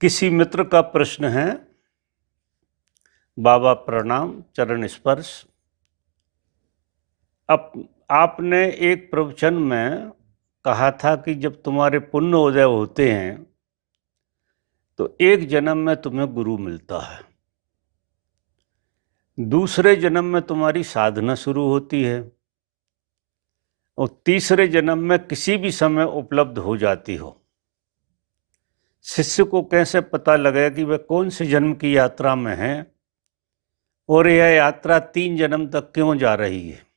किसी मित्र का प्रश्न है। बाबा प्रणाम, चरण स्पर्श। अब आपने एक प्रवचन में कहा था कि जब तुम्हारे पुण्य उदय होते हैं तो एक जन्म में तुम्हें गुरु मिलता है, दूसरे जन्म में तुम्हारी साधना शुरू होती है और तीसरे जन्म में किसी भी समय उपलब्ध हो जाती हो। शिष्य को कैसे पता लगेगा कि वह कौन से जन्म की यात्रा में है और यह यात्रा 3 जन्म तक क्यों जा रही है?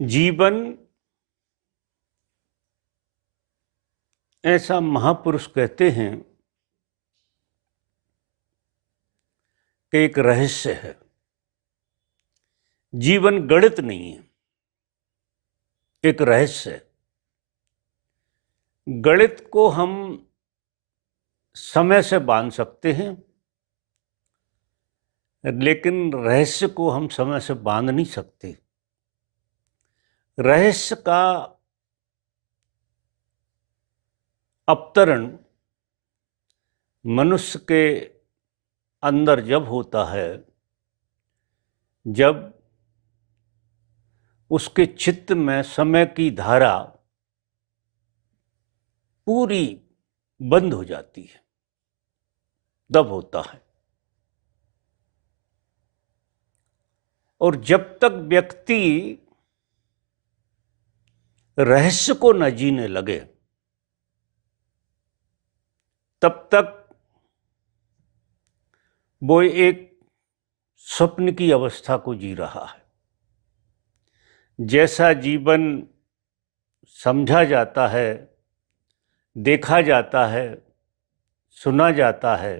जीवन ऐसा महापुरुष कहते हैं कि एक रहस्य है। जीवन गणित नहीं है, एक रहस्य है। गणित को हम समय से बांध सकते हैं, लेकिन रहस्य को हम समय से बांध नहीं सकते। रहस्य का अवतरण मनुष्य के अंदर जब होता है, जब उसके चित्त में समय की धारा पूरी बंद हो जाती है, तब होता है। और जब तक व्यक्ति रहस्य को न जीने लगे, तब तक वो एक स्वप्न की अवस्था को जी रहा है। जैसा जीवन समझा जाता है, देखा जाता है, सुना जाता है,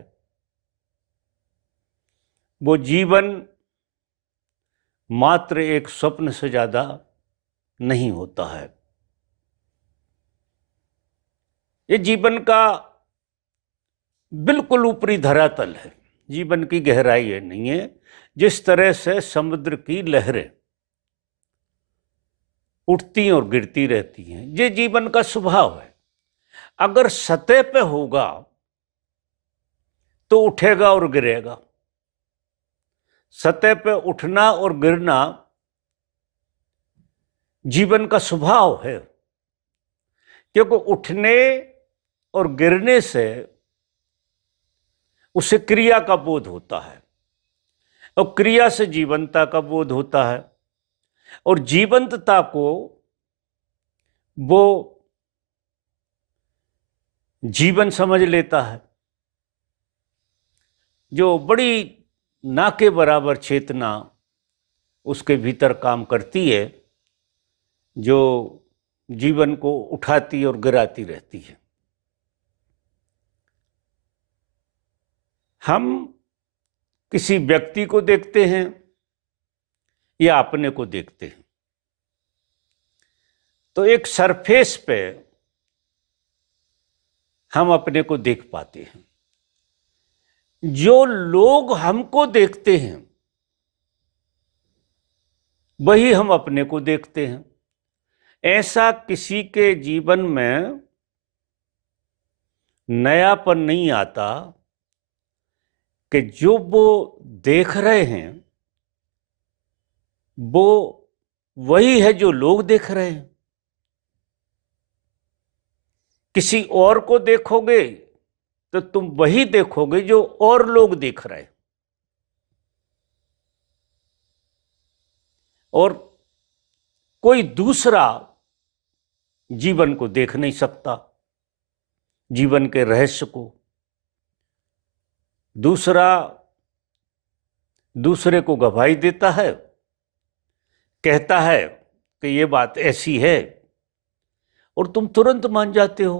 वो जीवन मात्र एक स्वप्न से ज़्यादा नहीं होता है। ये जीवन का बिल्कुल ऊपरी धरातल है, जीवन की गहराई है नहीं है। जिस तरह से समुद्र की लहरें उठती और गिरती रहती हैं, ये जीवन का स्वभाव है। अगर सतह पे होगा तो उठेगा और गिरेगा। सतह पे उठना और गिरना जीवन का स्वभाव है, क्योंकि उठने और गिरने से उसे क्रिया का बोध होता है और क्रिया से जीवंतता का बोध होता है और जीवंतता को वो जीवन समझ लेता है। जो बड़ी ना के बराबर चेतना उसके भीतर काम करती है, जो जीवन को उठाती और गिराती रहती है। हम किसी व्यक्ति को देखते हैं या अपने को देखते हैं, तो एक सरफेस पे हम अपने को देख पाते हैं। जो लोग हमको देखते हैं वही हम अपने को देखते हैं। ऐसा किसी के जीवन में नयापन नहीं आता कि जो वो देख रहे हैं वो वही है जो लोग देख रहे हैं। किसी और को देखोगे तो तुम वही देखोगे जो और लोग देख रहे हैं, और कोई दूसरा जीवन को देख नहीं सकता, जीवन के रहस्य को। दूसरा दूसरे को गवाही देता है, कहता है कि ये बात ऐसी है, और तुम तुरंत मान जाते हो।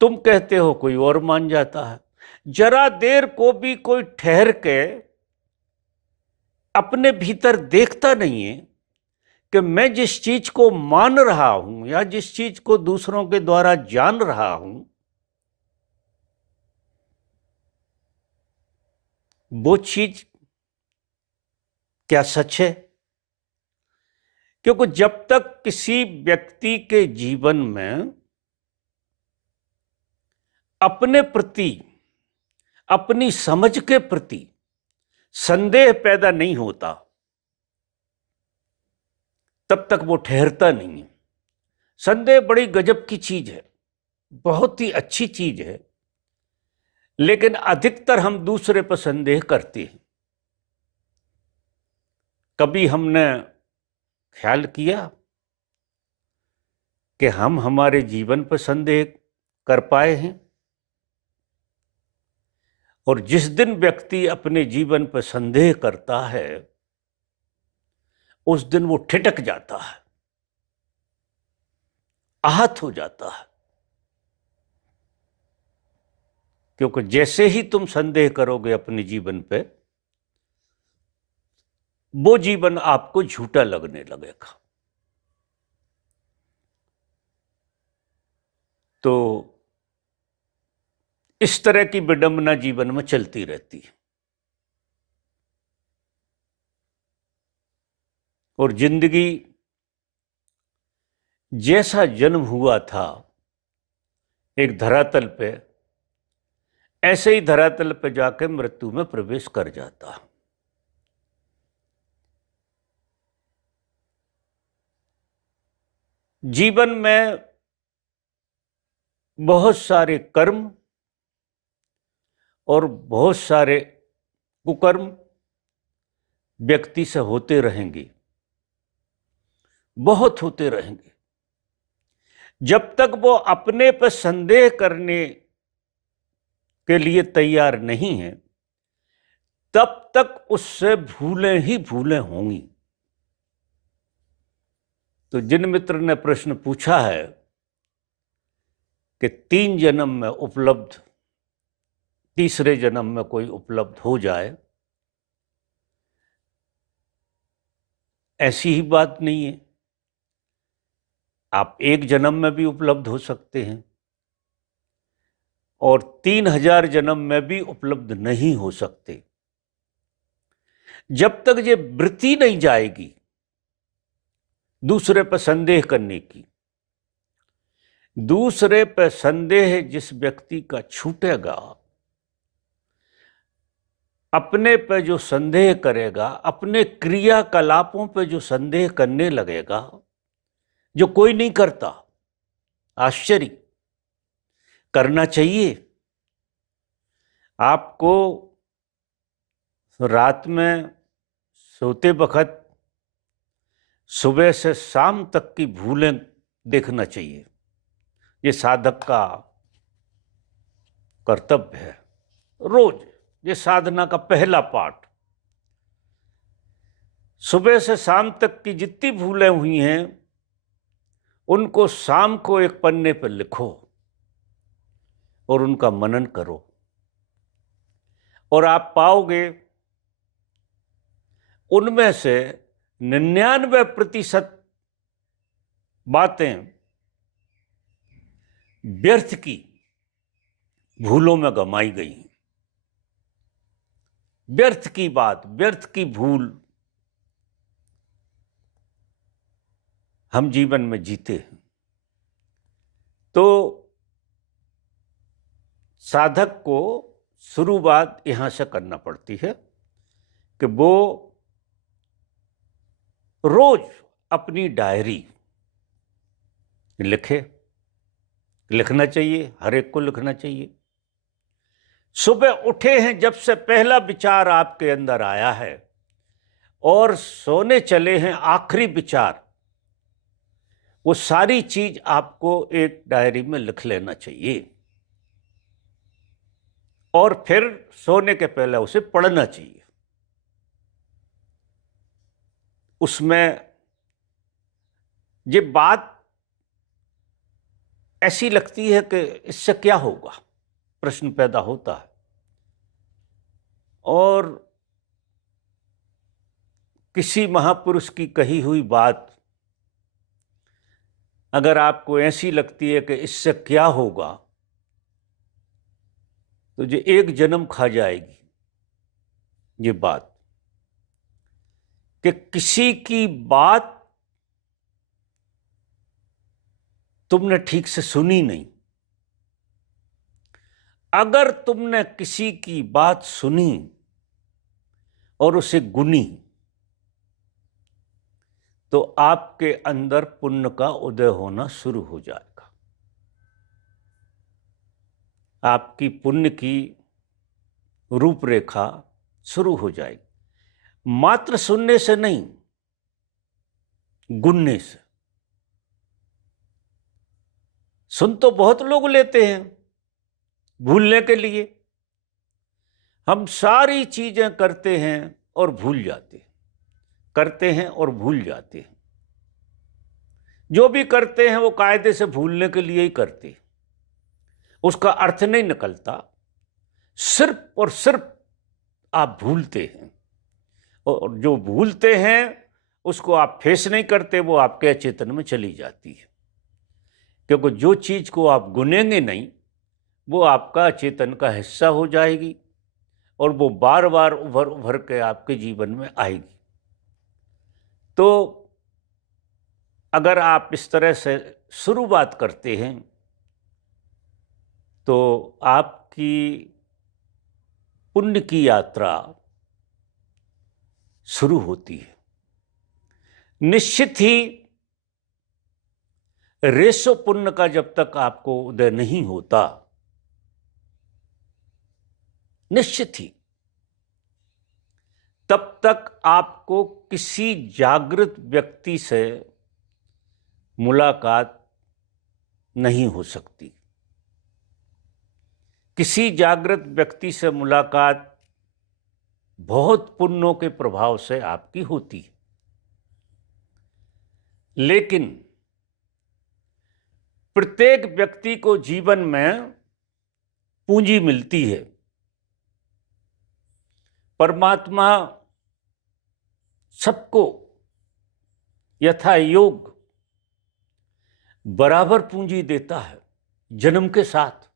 तुम कहते हो, कोई और मान जाता है। जरा देर को भी कोई ठहर के अपने भीतर देखता नहीं है कि मैं जिस चीज को मान रहा हूं या जिस चीज को दूसरों के द्वारा जान रहा हूं, वो चीज क्या सच है। क्योंकि जब तक किसी व्यक्ति के जीवन में अपने प्रति, अपनी समझ के प्रति संदेह पैदा नहीं होता, तब तक वो ठहरता नहीं है। संदेह बड़ी गजब की चीज है, बहुत ही अच्छी चीज है, लेकिन अधिकतर हम दूसरे पर संदेह करते हैं। कभी हमने ख्याल किया कि हम हमारे जीवन पर संदेह कर पाए हैं? और जिस दिन व्यक्ति अपने जीवन पर संदेह करता है, उस दिन वो ठिठक जाता है, आहत हो जाता है। क्योंकि जैसे ही तुम संदेह करोगे अपने जीवन पे, वो जीवन आपको झूठा लगने लगेगा। तो इस तरह की विडंबना जीवन में चलती रहती है। और जिंदगी जैसा जन्म हुआ था एक धरातल पे, ऐसे ही धरातल पे जाकर मृत्यु में प्रवेश कर जाता। जीवन में बहुत सारे कर्म और बहुत सारे कुकर्म व्यक्ति से होते रहेंगे, बहुत होते रहेंगे। जब तक वो अपने पर संदेह करने के लिए तैयार नहीं है, तब तक उससे भूलें ही भूलें होंगी। तो जिन मित्र ने प्रश्न पूछा है कि 3 जन्म में उपलब्ध, तीसरे जन्म में कोई उपलब्ध हो जाए, ऐसी ही बात नहीं है। आप 1 जन्म में भी उपलब्ध हो सकते हैं और 3000 जन्म में भी उपलब्ध नहीं हो सकते। जब तक ये वृत्ति नहीं जाएगी दूसरे पर संदेह करने की, दूसरे पर संदेह जिस व्यक्ति का छूटेगा, अपने पर जो संदेह करेगा, अपने क्रियाकलापों पर जो संदेह करने लगेगा, जो कोई नहीं करता, आश्चर्य, करना चाहिए। आपको रात में सोते वक्त सुबह से शाम तक की भूलें देखना चाहिए। ये साधक का कर्तव्य है। रोज ये साधना का पहला पाठ, सुबह से शाम तक की जितनी भूलें हुई हैं उनको शाम को एक पन्ने पर लिखो और उनका मनन करो, और आप पाओगे उनमें से 99% बातें व्यर्थ की भूलों में गमाई गई। व्यर्थ की बात, व्यर्थ की भूल हम जीवन में जीते हैं। तो साधक को शुरुआत यहां से करना पड़ती है कि वो रोज अपनी डायरी लिखे। लिखना चाहिए, हर एक को लिखना चाहिए। सुबह उठे हैं, जब से पहला विचार आपके अंदर आया है और सोने चले हैं आखिरी विचार, वो सारी चीज आपको एक डायरी में लिख लेना चाहिए। और फिर सोने के पहले उसे पढ़ना चाहिए। उसमें ये बात ऐसी लगती है कि इससे क्या होगा, प्रश्न पैदा होता है। और किसी महापुरुष की कही हुई बात अगर आपको ऐसी लगती है कि इससे क्या होगा, तो ये एक जन्म खा जाएगी ये बात, कि किसी की बात तुमने ठीक से सुनी नहीं। अगर तुमने किसी की बात सुनी और उसे गुनी, तो आपके अंदर पुण्य का उदय होना शुरू हो जाएगा। आपकी पुण्य की रूपरेखा शुरू हो जाएगी। मात्र सुनने से नहीं, गुनने से। सुन तो बहुत लोग लेते हैं भूलने के लिए। हम सारी चीजें करते हैं और भूल जाते हैं, करते हैं और भूल जाते हैं। जो भी करते हैं वो कायदे से भूलने के लिए ही करते हैं, उसका अर्थ नहीं निकलता। सिर्फ और सिर्फ आप भूलते हैं, और जो भूलते हैं उसको आप फेस नहीं करते, वो आपके अचेतन में चली जाती है। क्योंकि जो चीज को आप गुनेंगे नहीं, वो आपका अचेतन का हिस्सा हो जाएगी और वो बार बार उभर उभर के आपके जीवन में आएगी। तो अगर आप इस तरह से शुरुआत करते हैं तो आपकी पुण्य की यात्रा शुरू होती है। निश्चित ही रेशो पुण्य का जब तक आपको उदय नहीं होता, निश्चित ही तब तक आपको किसी जागृत व्यक्ति से मुलाकात नहीं हो सकती। किसी जागृत व्यक्ति से मुलाकात बहुत पुण्यों के प्रभाव से आपकी होती है। लेकिन प्रत्येक व्यक्ति को जीवन में पूंजी मिलती है। परमात्मा सबको यथा योग बराबर पूंजी देता है जन्म के साथ।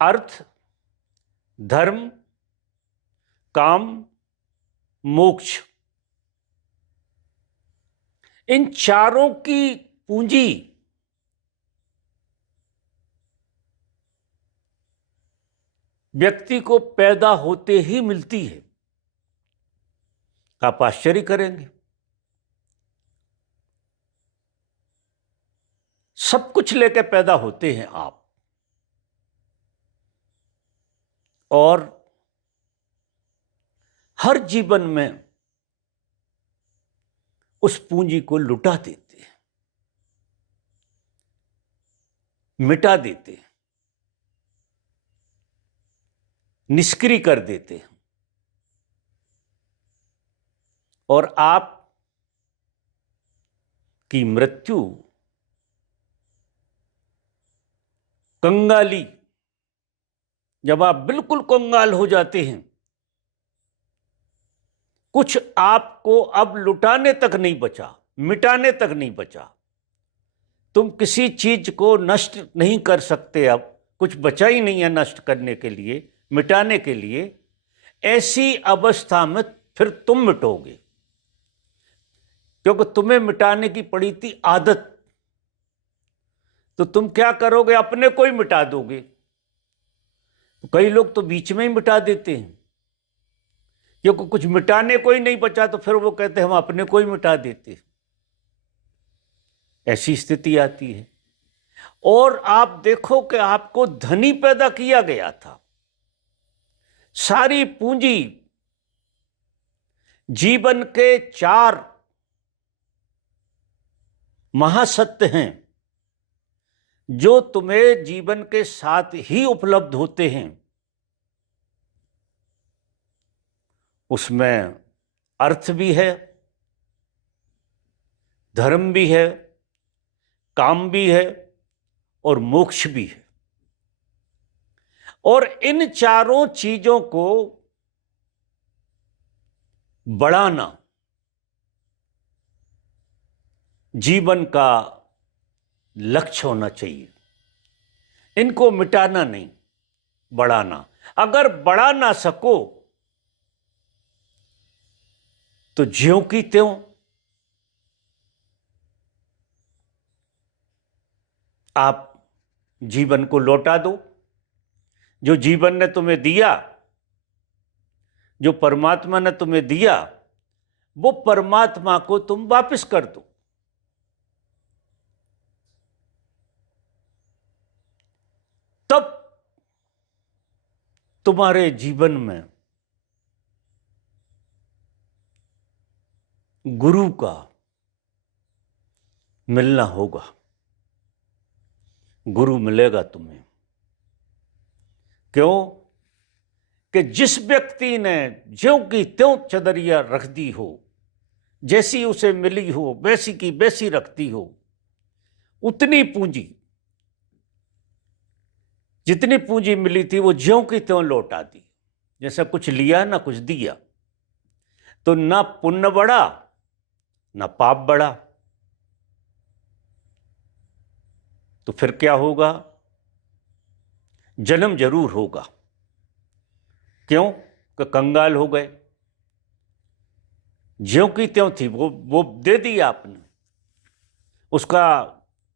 अर्थ, धर्म, काम, मोक्ष, इन चारों की पूंजी व्यक्ति को पैदा होते ही मिलती है। आप आश्चर्य करेंगे, सब कुछ लेकर पैदा होते हैं आप, और हर जीवन में उस पूंजी को लुटा देते हैं, मिटा देते हैं, निष्क्रिय कर देते हैं। और आप की मृत्यु कंगाली, जब आप बिल्कुल कंगाल हो जाते हैं, कुछ आपको अब लुटाने तक नहीं बचा, मिटाने तक नहीं बचा। तुम किसी चीज को नष्ट नहीं कर सकते, अब कुछ बचा ही नहीं है नष्ट करने के लिए, मिटाने के लिए। ऐसी अवस्था में फिर तुम मिटोगे, क्योंकि तुम्हें मिटाने की पड़ी थी आदत। तो तुम क्या करोगे, अपने को ही मिटा दोगे। तो कई लोग तो बीच में ही मिटा देते हैं, क्योंकि कुछ मिटाने को ही नहीं बचा, तो फिर वो कहते हैं हम अपने को ही मिटा देते। ऐसी स्थिति आती है। और आप देखो कि आपको धनी पैदा किया गया था, सारी पूंजी जीवन के 4 महासत्य हैं जो तुम्हें जीवन के साथ ही उपलब्ध होते हैं, उसमें अर्थ भी है, धर्म भी है, काम भी है और मोक्ष भी है। और इन चारों चीजों को बढ़ाना जीवन का लक्ष्य होना चाहिए। इनको मिटाना नहीं, बढ़ाना। अगर बढ़ा ना सको तो ज्यों की त्यों आप जीवन को लौटा दो। जो जीवन ने तुम्हें दिया, जो परमात्मा ने तुम्हें दिया, वो परमात्मा को तुम वापस कर दो। तब तुम्हारे जीवन में गुरु का मिलना होगा, गुरु मिलेगा तुम्हें। क्यों? कि जिस व्यक्ति ने ज्यों की त्यों चदरिया रख दी हो, जैसी उसे मिली हो वैसी की वैसी रखती हो, उतनी पूंजी, जितनी पूंजी मिली थी वो ज्यों की त्यों लौटा दी। जैसा कुछ लिया ना कुछ दिया, तो ना पुण्य बढ़ा ना पाप बढ़ा। तो फिर क्या होगा? जन्म जरूर होगा। क्यों? कि कंगाल हो गए। ज्यों की त्यों थी वो दे दी आपने, उसका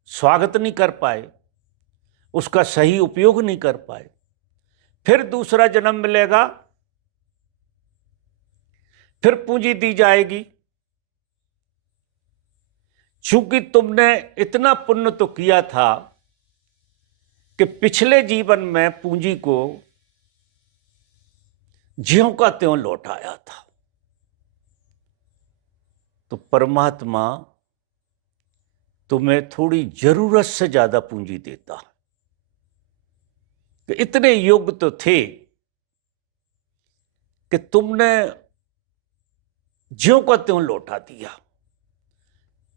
स्वागत नहीं कर पाए, उसका सही उपयोग नहीं कर पाए। फिर दूसरा जन्म मिलेगा, फिर पूंजी दी जाएगी। चूंकि तुमने इतना पुण्य तो किया था कि पिछले जीवन में पूंजी को ज्यों का त्यों लौटाया था, तो परमात्मा तुम्हें थोड़ी जरूरत से ज्यादा पूंजी देता है। कि इतने योग्य तो थे कि तुमने ज्यों का त्यों लौटा दिया।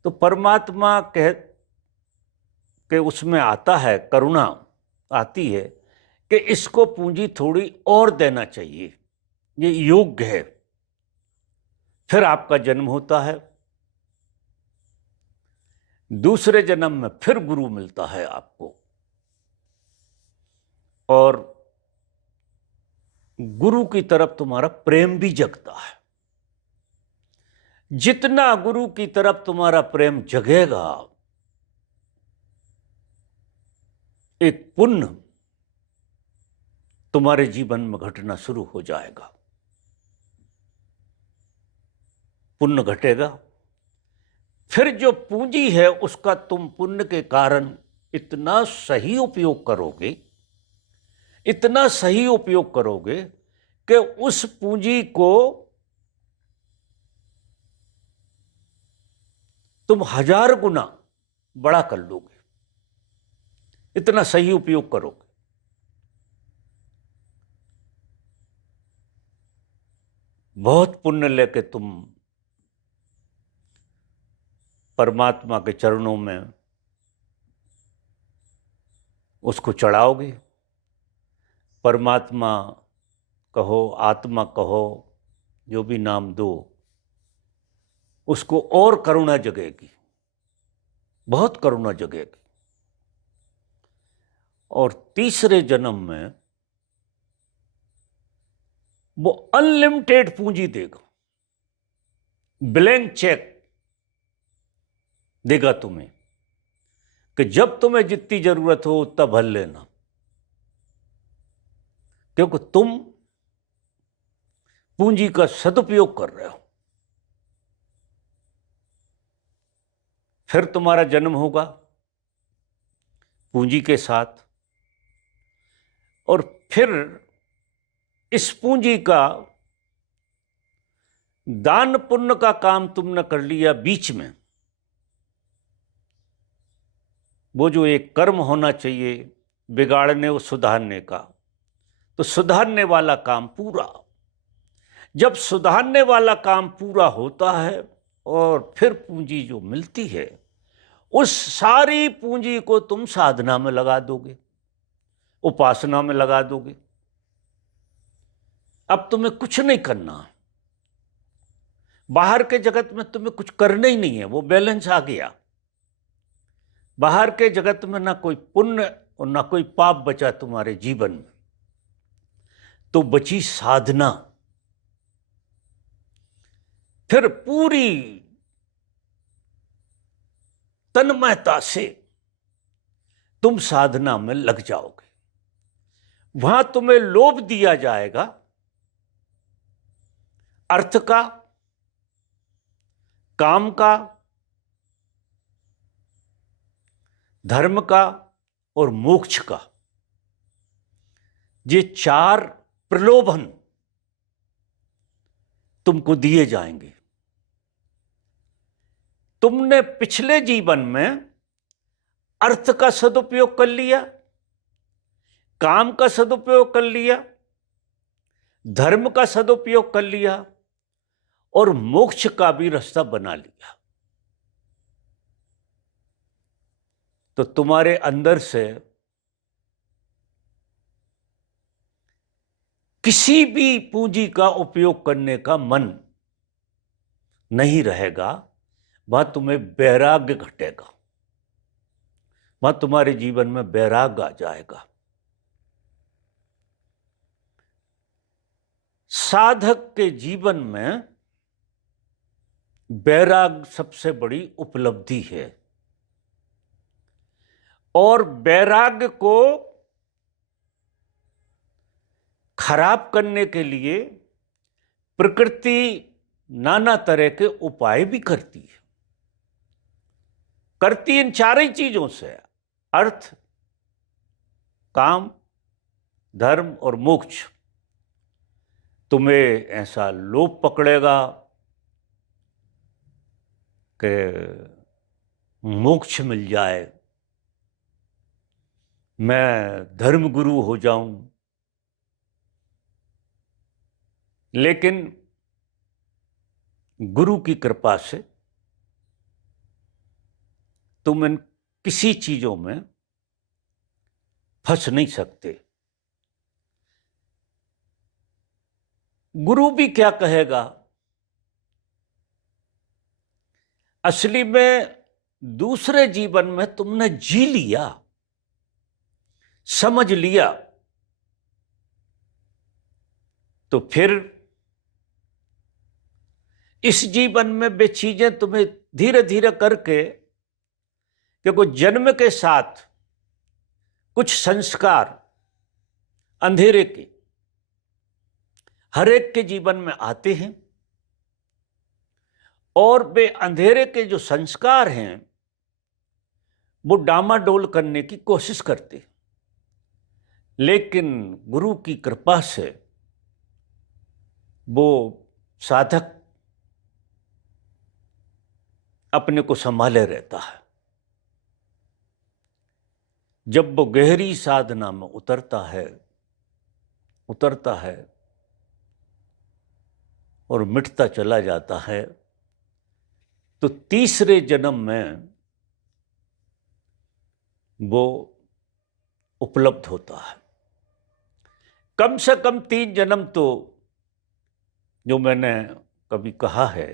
तो परमात्मा कह के उसमें आता है, करुणा आती है कि इसको पूंजी थोड़ी और देना चाहिए, ये योग्य है। फिर आपका जन्म होता है, दूसरे जन्म में फिर गुरु मिलता है आपको, और गुरु की तरफ तुम्हारा प्रेम भी जगता है। जितना गुरु की तरफ तुम्हारा प्रेम जगेगा, एक पुण्य तुम्हारे जीवन में घटना शुरू हो जाएगा। पुण्य घटेगा, फिर जो पूंजी है उसका तुम पुण्य के कारण इतना सही उपयोग करोगे, इतना सही उपयोग करोगे कि उस पूंजी को तुम 1000 गुना बड़ा कर लोगे। इतना सही उपयोग करोगे। बहुत पुण्य लेके तुम परमात्मा के चरणों में उसको चढ़ाओगे। परमात्मा कहो, आत्मा कहो, जो भी नाम दो, उसको और करुणा जगेगी, बहुत करुणा जगेगी। और तीसरे जन्म में वो अनलिमिटेड पूंजी देगा, ब्लैंक चेक देगा तुम्हें कि जब तुम्हें जितनी जरूरत हो उतना भर लेना, क्योंकि तुम पूंजी का सदुपयोग कर रहे हो। फिर तुम्हारा जन्म होगा पूंजी के साथ, और फिर इस पूंजी का दान पुण्य का काम तुमने कर लिया बीच में, वो जो एक कर्म होना चाहिए बिगाड़ने और सुधारने का, तो सुधारने वाला काम पूरा। जब सुधारने वाला काम पूरा होता है और फिर पूंजी जो मिलती है, उस सारी पूंजी को तुम साधना में लगा दोगे, उपासना में लगा दोगे। अब तुम्हें कुछ नहीं करना, बाहर के जगत में तुम्हें कुछ करना ही नहीं है, वो बैलेंस आ गया। बाहर के जगत में ना कोई पुण्य और ना कोई पाप बचा तुम्हारे जीवन में, तो बची साधना। फिर पूरी तन्मयता से तुम साधना में लग जाओगे। वहां तुम्हें लोभ दिया जाएगा अर्थ का, काम का, धर्म का और मोक्ष का। ये चार प्रलोभन तुमको दिए जाएंगे। तुमने पिछले जीवन में अर्थ का सदुपयोग कर लिया, काम का सदुपयोग कर लिया, धर्म का सदुपयोग कर लिया और मोक्ष का भी रास्ता बना लिया। तो तुम्हारे अंदर से किसी भी पूंजी का उपयोग करने का मन नहीं रहेगा। वह तुम्हें वैराग्य घटेगा, वह तुम्हारे जीवन में वैराग्य आ जाएगा। साधक के जीवन में वैराग्य सबसे बड़ी उपलब्धि है। और वैराग्य को खराब करने के लिए प्रकृति नाना तरह के उपाय भी करती है। करती इन चार ही चीजों से, अर्थ, काम, धर्म और मोक्ष। तुम्हें ऐसा लोभ पकड़ेगा कि मोक्ष मिल जाए, मैं धर्मगुरु हो जाऊं। लेकिन गुरु की कृपा से तुम इन किसी चीजों में फंस नहीं सकते। गुरु भी क्या कहेगा, असली में दूसरे जीवन में तुमने जी लिया, समझ लिया, तो फिर इस जीवन में वे चीजें तुम्हें धीरे धीरे करके, क्योंकि जन्म के साथ कुछ संस्कार अंधेरे के हर एक के जीवन में आते हैं, और वे अंधेरे के जो संस्कार हैं वो डामाडोल करने की कोशिश करते हैं। लेकिन गुरु की कृपा से वो साधक अपने को संभाले रहता है। जब वो गहरी साधना में उतरता है और मिटता चला जाता है, तो तीसरे जन्म में वो उपलब्ध होता है। कम से कम 3 जन्म तो, जो मैंने कभी कहा है,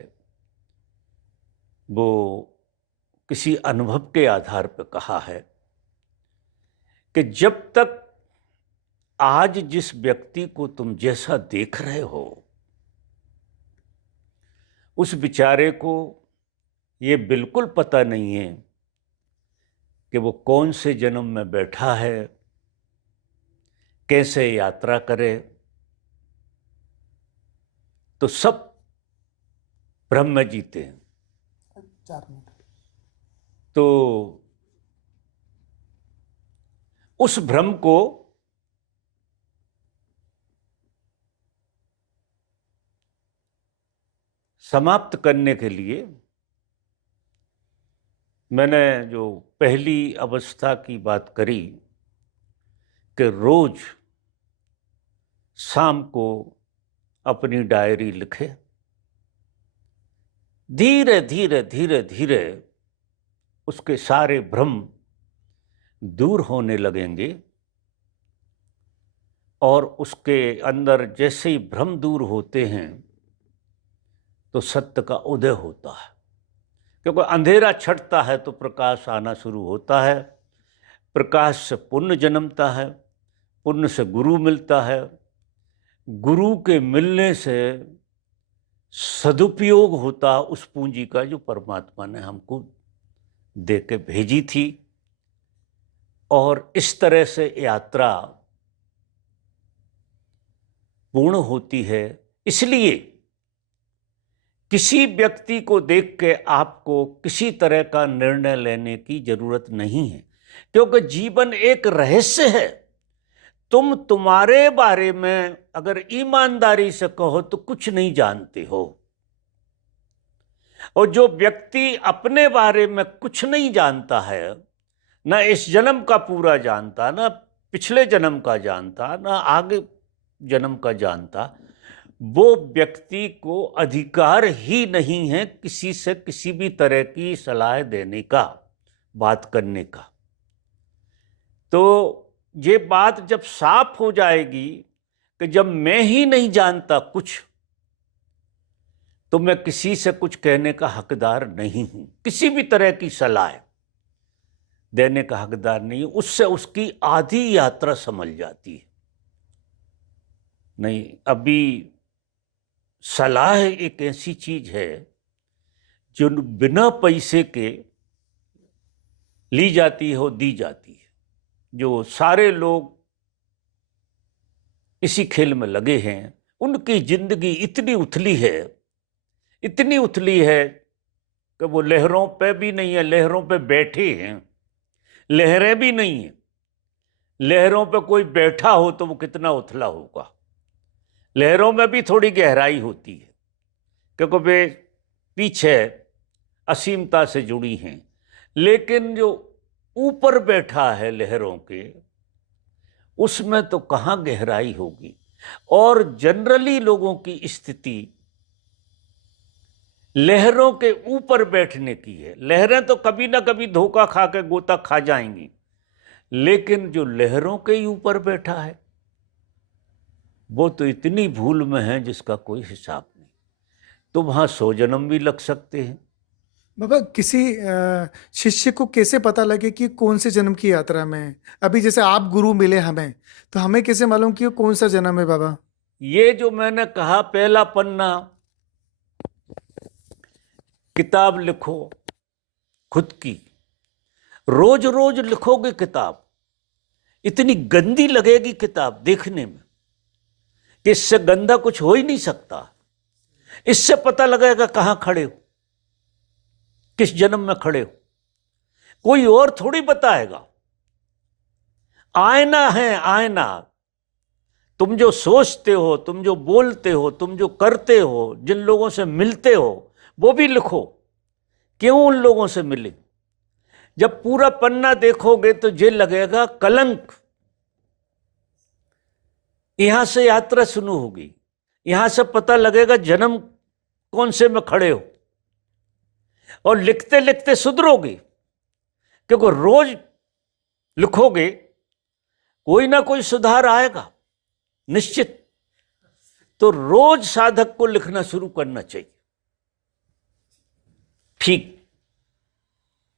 वो किसी अनुभव के आधार पर कहा है कि जब तक आज जिस व्यक्ति को तुम जैसा देख रहे हो, उस बेचारे को ये बिल्कुल पता नहीं है कि वो कौन से जन्म में बैठा है, कैसे यात्रा करे, तो सब भ्रम में जीते हैं। 4 मिनट। तो उस भ्रम को समाप्त करने के लिए मैंने जो पहली अवस्था की बात करी कि रोज शाम को अपनी डायरी लिखे, धीरे धीरे धीरे धीरे उसके सारे भ्रम दूर होने लगेंगे और उसके अंदर जैसे ही भ्रम दूर होते हैं तो सत्य का उदय होता है। क्योंकि अंधेरा छटता है तो प्रकाश आना शुरू होता है, प्रकाश से पुण्य जन्मता है, पुण्य से गुरु मिलता है, गुरु के मिलने से सदुपयोग होता उस पूंजी का जो परमात्मा ने हमको दे के भेजी थी। और इस तरह से यात्रा पूर्ण होती है। इसलिए किसी व्यक्ति को देख के आपको किसी तरह का निर्णय लेने की जरूरत नहीं है, क्योंकि जीवन एक रहस्य है। तुम तुम्हारे बारे में अगर ईमानदारी से कहो तो कुछ नहीं जानते हो, और जो व्यक्ति अपने बारे में कुछ नहीं जानता है, ना इस जन्म का पूरा जानता, ना पिछले जन्म का जानता, ना आगे जन्म का जानता, वो व्यक्ति को अधिकार ही नहीं है किसी से किसी भी तरह की सलाह देने का, बात करने का। तो ये बात जब साफ हो जाएगी कि जब मैं ही नहीं जानता कुछ, तो मैं किसी से कुछ कहने का हकदार नहीं हूं, किसी भी तरह की सलाह देने का हकदार नहीं हूं। उससे उसकी आधी यात्रा समझ जाती है। नहीं, अभी सलाह एक ऐसी चीज है जो बिना पैसे के ली जाती है और दी जाती है। जो सारे लोग इसी खेल में लगे हैं, उनकी जिंदगी इतनी उथली है, इतनी उथली है कि वो लहरों पे भी नहीं है, लहरों पे बैठे हैं, लहरें भी नहीं है। लहरों पे कोई बैठा हो तो वो कितना उथला होगा। लहरों में भी थोड़ी गहराई होती है, क्योंकि वे पीछे असीमता से जुड़ी हैं। लेकिन जो ऊपर बैठा है लहरों के, उसमें तो कहाँ गहराई होगी। और जनरली लोगों की स्थिति लहरों के ऊपर बैठने की है। लहरें तो कभी ना कभी धोखा खा के गोता खा जाएंगी, लेकिन जो लहरों के ऊपर बैठा है वो तो इतनी भूल में है जिसका कोई हिसाब नहीं। तो वहां 100 जन्म भी लग सकते हैं। बाबा, किसी शिष्य को कैसे पता लगे कि कौन से जन्म की यात्रा में है? अभी जैसे आप गुरु मिले हमें, तो हमें कैसे मालूम कि कौन सा जन्म है बाबा? ये जो मैंने कहा, पहला पन्ना किताब लिखो खुद की, रोज रोज लिखोगे किताब, इतनी गंदी लगेगी किताब देखने में कि इससे गंदा कुछ हो ही नहीं सकता। इससे पता लगेगा कहां खड़े हो, किस जन्म में खड़े हो। कोई और थोड़ी बताएगा। आईना है, आईना। तुम जो सोचते हो, तुम जो बोलते हो, तुम जो करते हो, जिन लोगों से मिलते हो, वो भी लिखो। क्यों उन लोगों से मिले? जब पूरा पन्ना देखोगे तो ये लगेगा कलंक। यहां से यात्रा शुरू होगी, यहां से पता लगेगा जन्म कौन से में खड़े हो। और लिखते लिखते सुधरोगे, क्योंकि रोज लिखोगे कोई ना कोई सुधार आएगा निश्चित। तो रोज साधक को लिखना शुरू करना चाहिए। ठीक